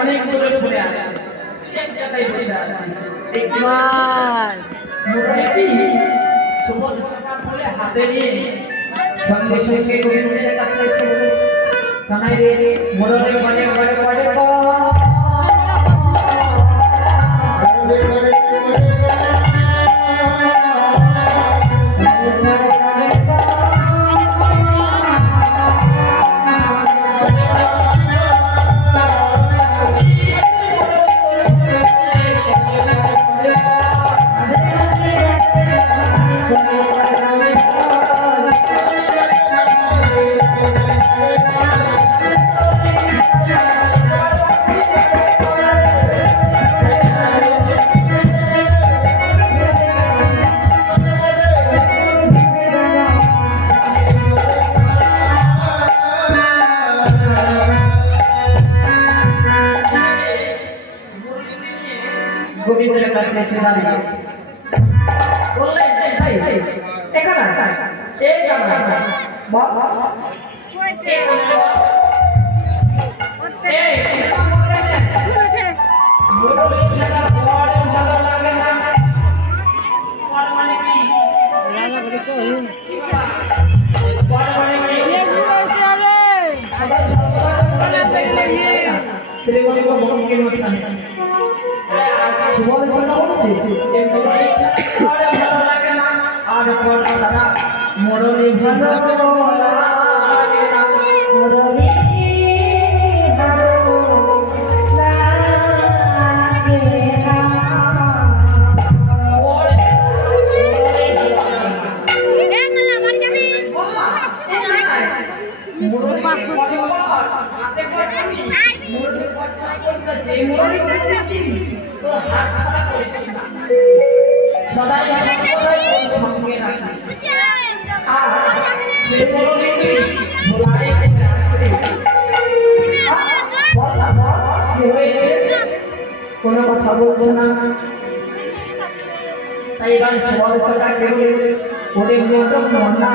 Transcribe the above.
অনেক দূরে ঘুরে আছে এক জায়গায় বসে আছে সুবল সকাল করে হাতে নিয়ে সঙ্গে সঙ্গে গোবিন্দের কাছে এসে কানাই রে মোড়লে বলে বলে বলে গোবিন্দের কাছে এসে দাঁড়িয়ে বললেন ভাই এখানে এই জায়গা বল এই মোড়ল ইচ্ছাটা বড় ভালো লাগে না বড় মানে কি বড় মানে কি ফেসবুক চলে সবাই সবাই পেলে ত্রিগুণী को बहुत के होता है সুবল ইচ্ছাটা বলছে সে মোড়ল ইচ্ছাটা বড় ভালো লাগে না আর পর তারা মোড়লে ভালো লাগে না মোড়লে সদাই সর্বদাই ওর সঙ্গে রাখি আর সে বললে কি ভোলারে আছে কি হয়েছে কোনো কথা বলছে না তাই এবার সবার সাথে কেউ ওরে মোটক মনা